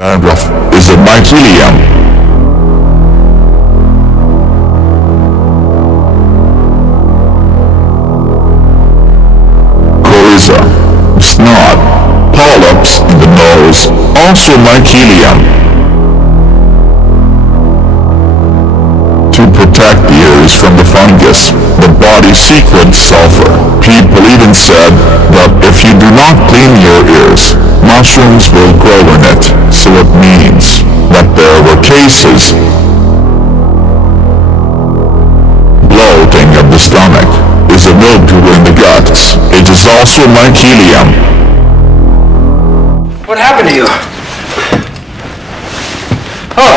Dandruff is a mycelium. Coryza, snot, polyps in the nose, also mycelium. To protect the ears from the fungus, the body secretes sulfur. People even said that if you do not clean your ears, mushrooms will grow in it, so it means that there were cases bloating of the stomach is a mildew in the guts. It is also mycelium. What happened to you? Oh,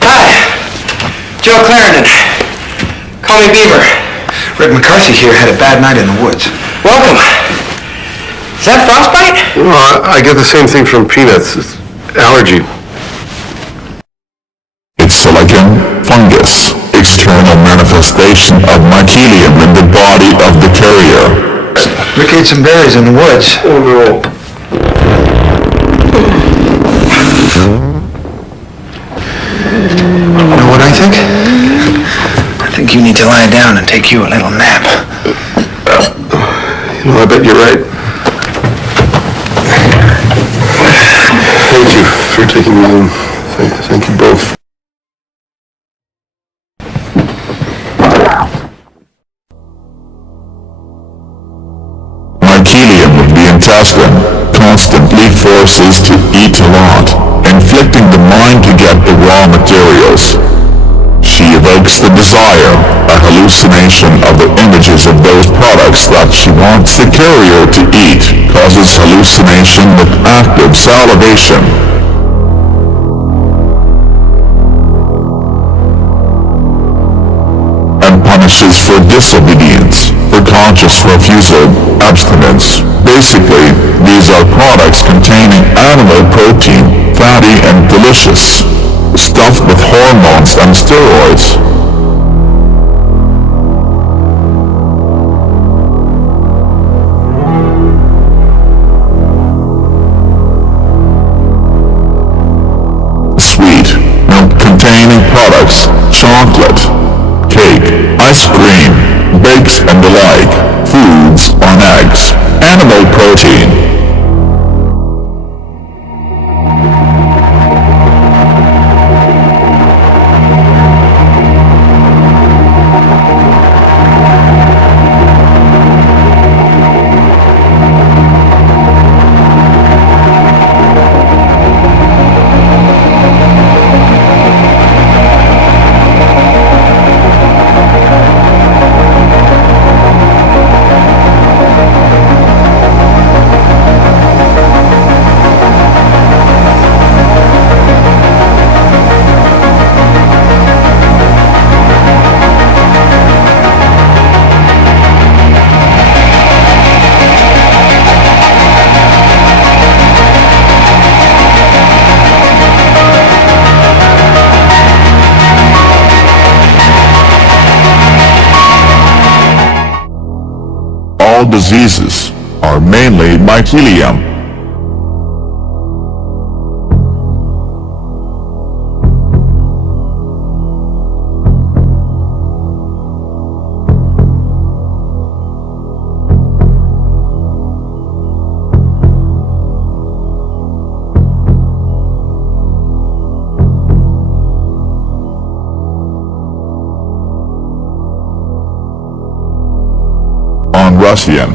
hi. Joe Clarendon. Call me Beaver. Red McCarthy here had a bad night in the woods. Welcome. Is that frostbite? Well, I get the same thing from peanuts. It's allergy. It's silicon fungus, external manifestation of mycelium in the body of the carrier. Rick ate some berries in the woods. Oh no. You know what I think? I think you need to lie down and take you a little nap. You know, I bet you're right. Thank you for taking me in. Thank you both. Mycelium of the intestine constantly forces to eat a lot, inflicting the mind to get the raw materials. She evokes the desire, a hallucination of the images of those products that she wants the carrier to eat, causes hallucination with active salivation. And punishes for disobedience, for conscious refusal, abstinence. Basically, these are products containing animal protein, fatty and delicious, stuffed with hormones and steroids. Sweet, milk-containing products, chocolate, cake, ice cream, bakes and the like, foods on eggs, animal protein. All diseases are mainly mycelium. On Russian,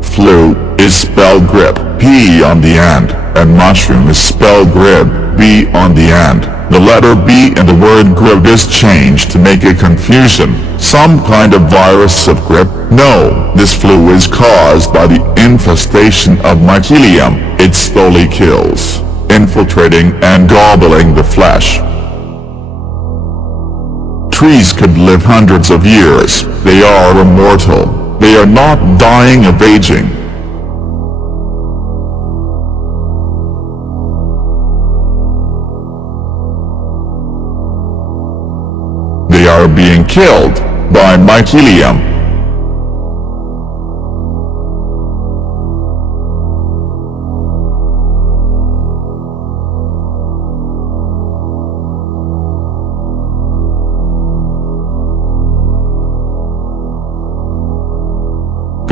flu is spelled grip, P on the end, and mushroom is spelled grib, B on the end. The letter B in the word grib is changed to make a confusion. Some kind of virus of grip? No, this flu is caused by the infestation of mycelium. It slowly kills, infiltrating and gobbling the flesh. Trees could live hundreds of years. They are immortal. They are not dying of aging. They are being killed by mycelium.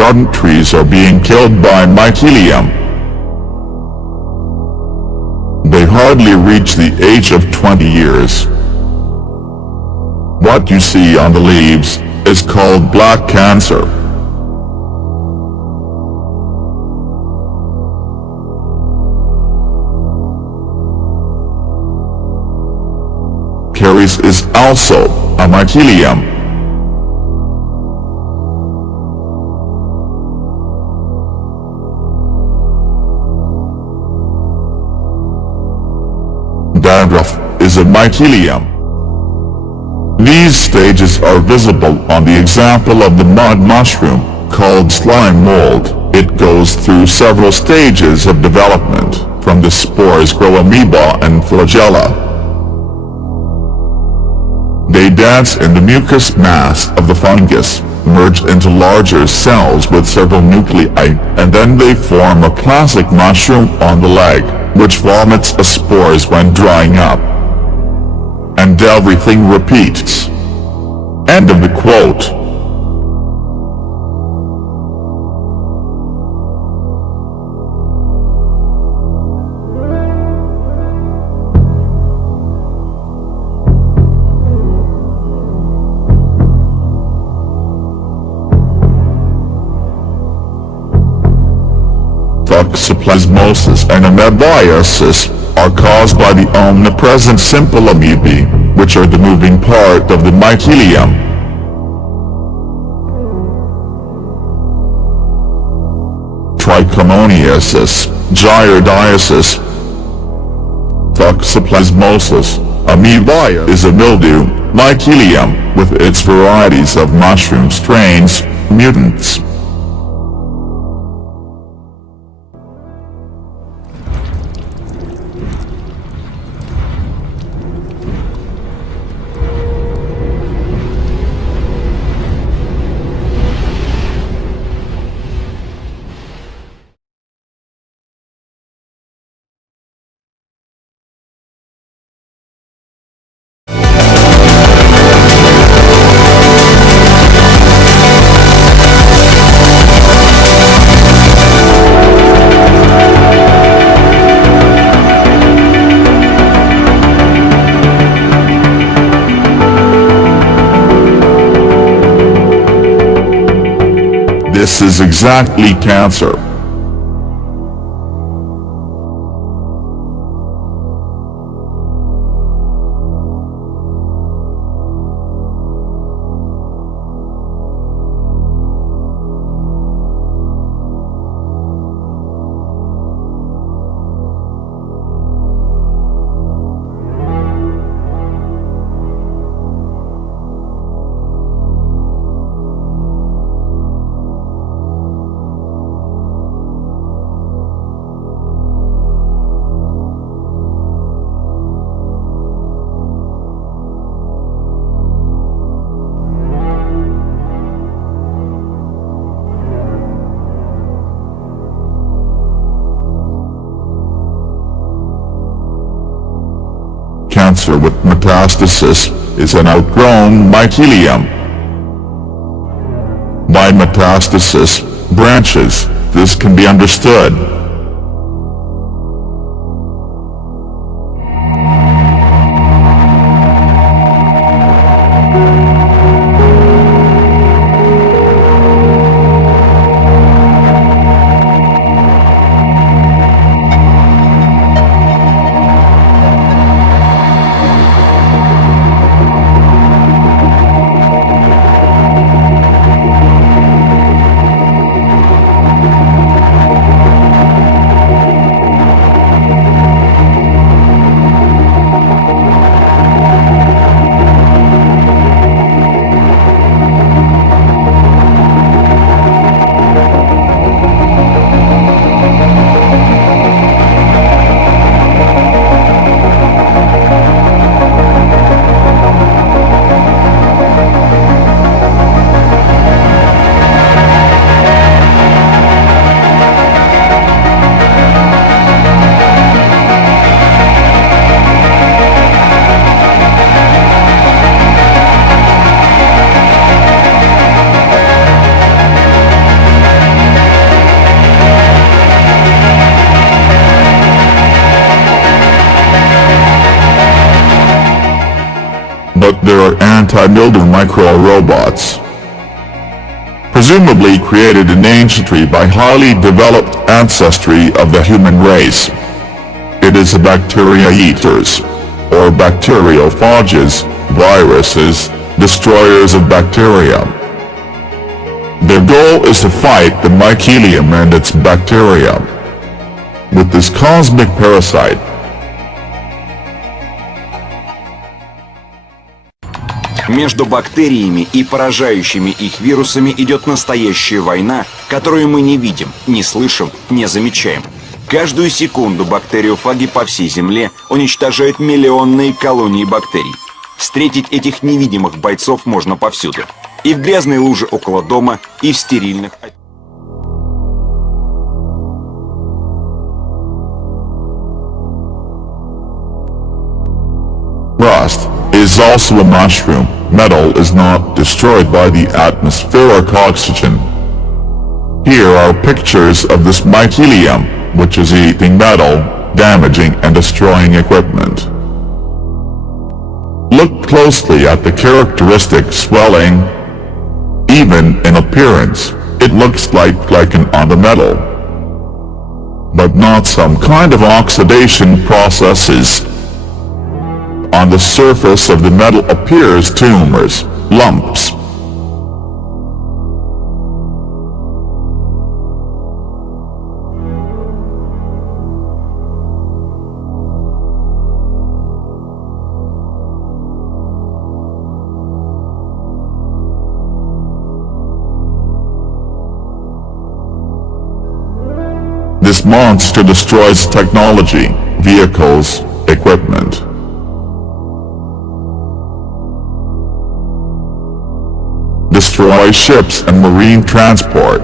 garden trees are being killed by mycelium. They hardly reach the age of 20 years. What you see on the leaves is called black cancer. Caries is also a mycelium. Dandruff is a mycelium. These stages are visible on the example of the mud mushroom, called slime mold. It goes through several stages of development. From the spores grow amoeba and flagella. They dance in the mucous mass of the fungus, merge into larger cells with several nuclei, and then they form a classic mushroom on the leg, which vomits the spores when drying up. And everything repeats. End of the quote. Toxoplasmosis and amoebiasis are caused by the omnipresent simple amoebae, which are the moving part of the mycelium. Trichomoniasis, giardiasis, toxoplasmosis, amoebiasis is a mildew mycelium with its varieties of mushroom strains, mutants. This is exactly cancer. Cancer with metastasis is an outgrown mycelium. By metastasis, branches, this can be understood. There are anti-mildew micro-robots, presumably created in ancientry by highly developed ancestry of the human race. It is the bacteria eaters, or bacteriophages, viruses, destroyers of bacteria. Their goal is to fight the mycelium and its bacteria. With this cosmic parasite, Между бактериями и поражающими их вирусами идет настоящая война, которую мы не видим, не слышим, не замечаем. Каждую секунду бактериофаги по всей Земле уничтожают миллионные колонии бактерий. Встретить этих невидимых бойцов можно повсюду. И в грязной луже около дома, и в стерильных... rust is also a mushroom. Metal is not destroyed by the atmospheric oxygen. Here are pictures of this mycelium, which is eating metal, damaging and destroying equipment. Look closely at the characteristic swelling. Even in appearance, it looks like lichen on the metal, but not some kind of oxidation processes. On the surface of the metal appears tumors, lumps. This monster destroys technology, vehicles, equipment. Destroy ships and marine transport.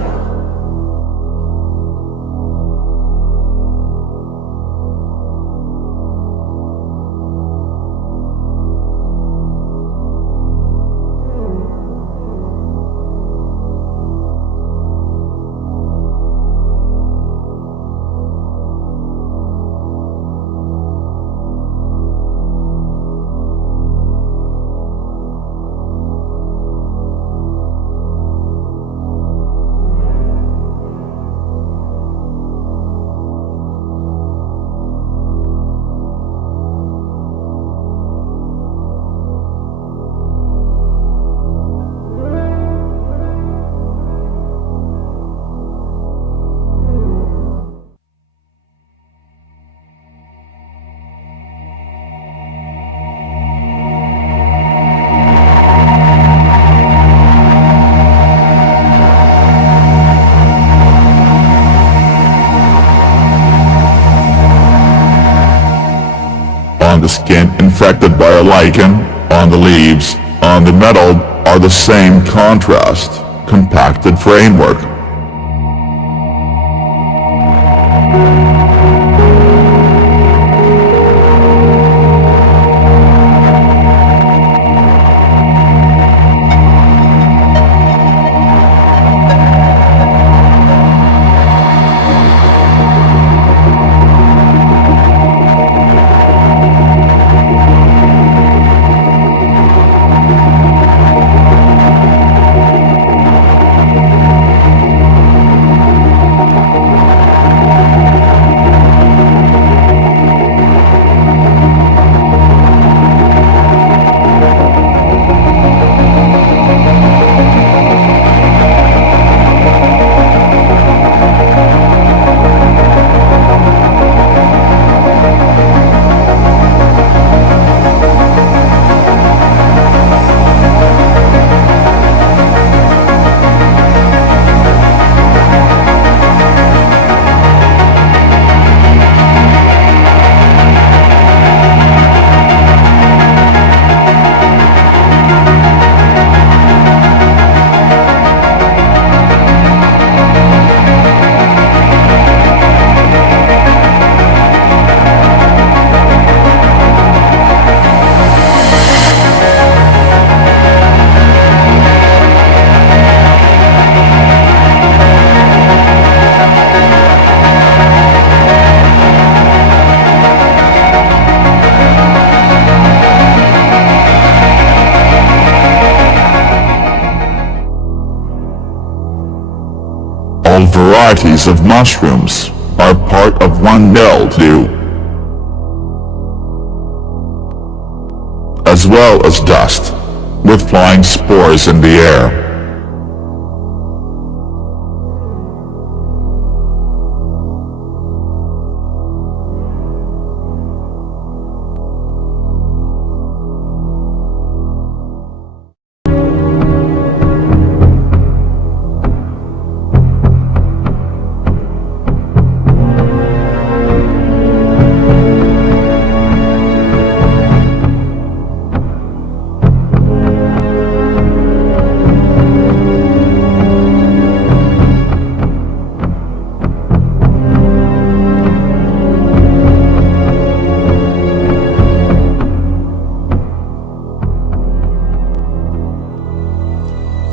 On the skin infected by a lichen, on the leaves, on the metal are the same contrast, compacted framework. varieties of mushrooms are part of one mildew, as well as dust, with flying spores in the air.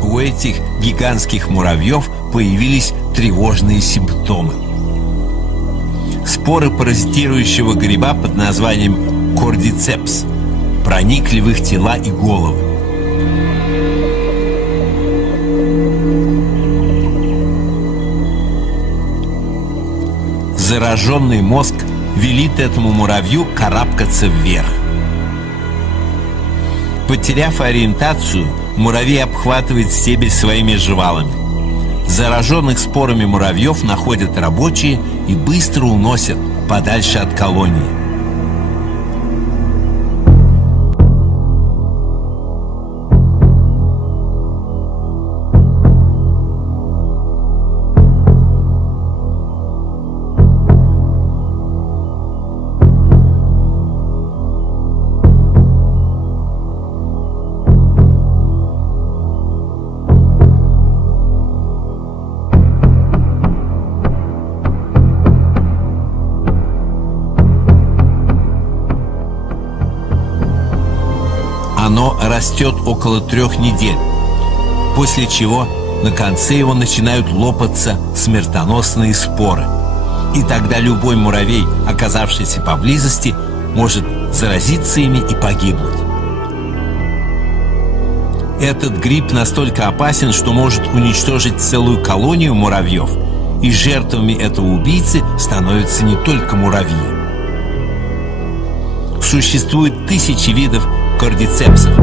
У этих гигантских муравьев появились тревожные симптомы. Споры паразитирующего гриба под названием кордицепс проникли в их тела и головы. Зараженный мозг велит этому муравью карабкаться вверх. Потеряв ориентацию, муравей обхватывает стебель своими жвалами. Зараженных спорами муравьев находят рабочие и быстро уносят подальше от колонии. Оно растет около 3 недель, после чего на конце его начинают лопаться смертоносные споры. И тогда любой муравей, оказавшийся поблизости, может заразиться ими и погибнуть. Этот гриб настолько опасен, что может уничтожить целую колонию муравьев, и жертвами этого убийцы становятся не только муравьи. Существует тысячи видов кордицепсов.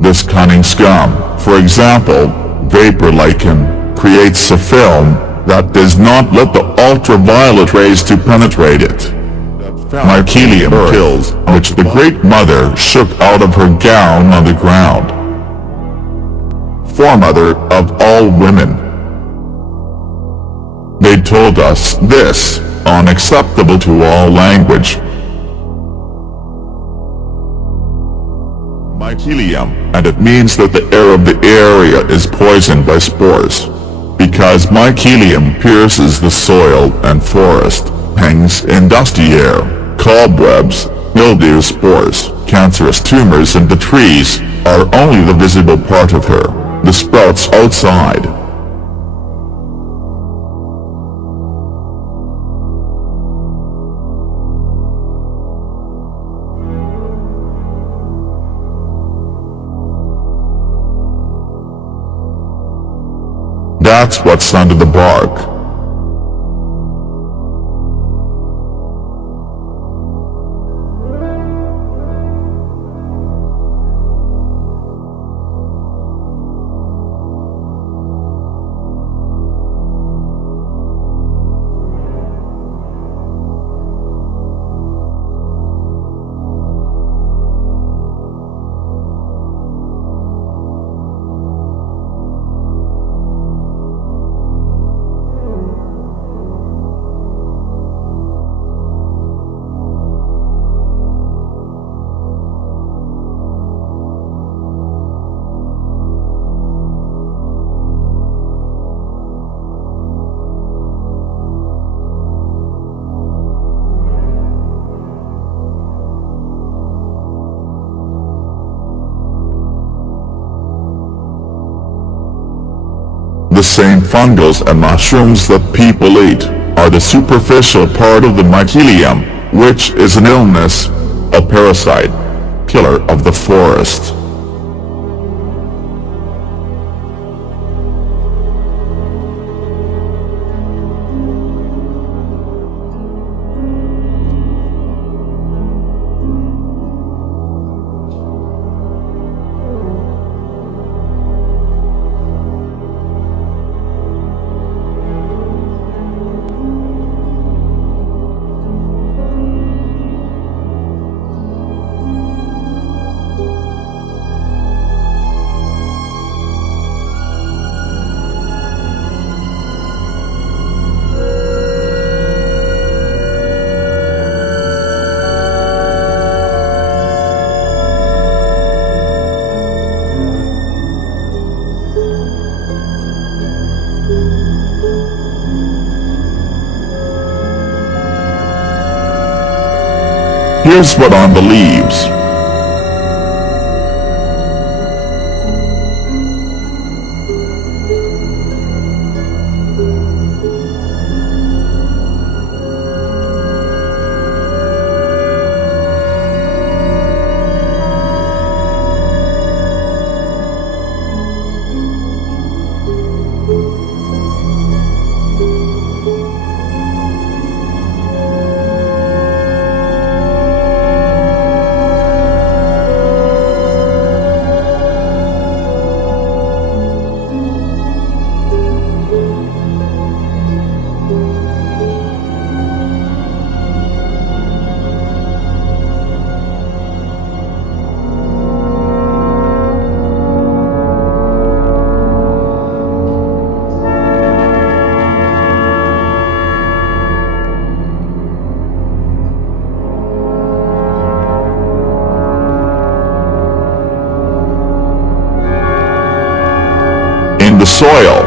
This cunning scum, for example, vapor lichen, creates a film that does not let the ultraviolet rays to penetrate it. Mycelium kills, which the Great Mother shook out of her gown on the ground. Foremother of all women. They told us this, unacceptable to all language. Mycelium, and it means that the air of the area is poisoned by spores. Because mycelium pierces the soil and forest, hangs in dusty air, cobwebs, mildew spores, cancerous tumors in the trees are only the visible part of her, the sprouts outside. That's what's under the bark. The same fungus and mushrooms that people eat are the superficial part of the mycelium, which is an illness, a parasite, killer of the forest. Here's what on the leaves. The soil.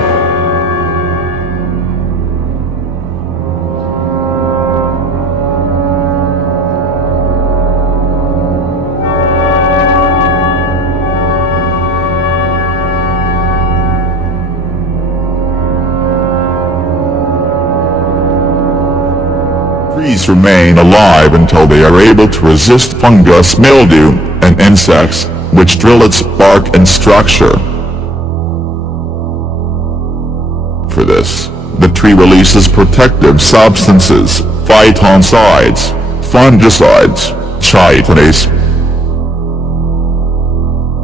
Trees remain alive until they are able to resist fungus, mildew, and insects, which drill its bark and structure. For this, the tree releases protective substances, phytoncides, fungicides, chitinates.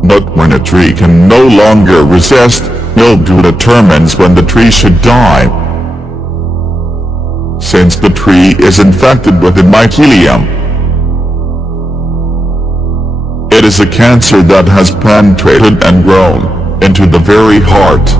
But when a tree can no longer resist, mildew determines when the tree should die. Since the tree is infected with the mycelium, it is a cancer that has penetrated and grown into the very heart.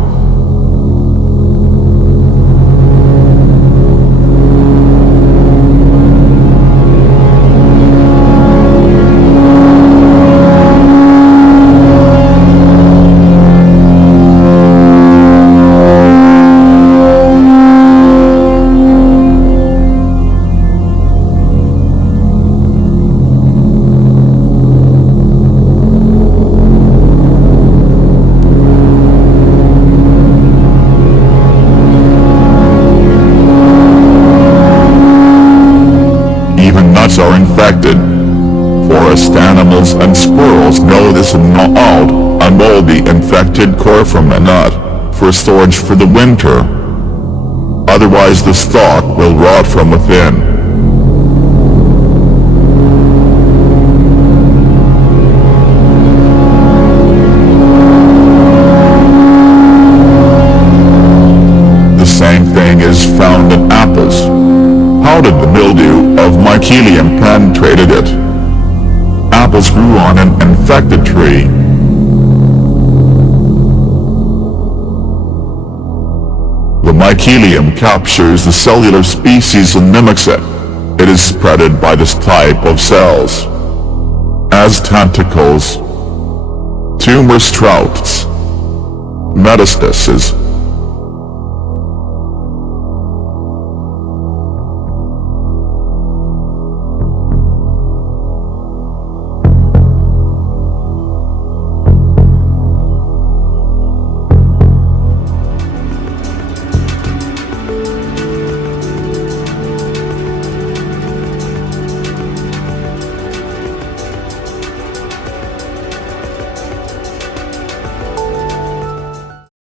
Are infected. Forest animals and squirrels know this and gnaw out a moldy infected core from a nut, for storage for the winter. Otherwise the stalk will rot from within. The same thing is found in apples. How did the mildew of mycelium penetrated it? Apples grew on an infected tree. The mycelium captures the cellular species and mimics it. It is spreaded by this type of cells as tentacles, tumor sprouts, metastasis,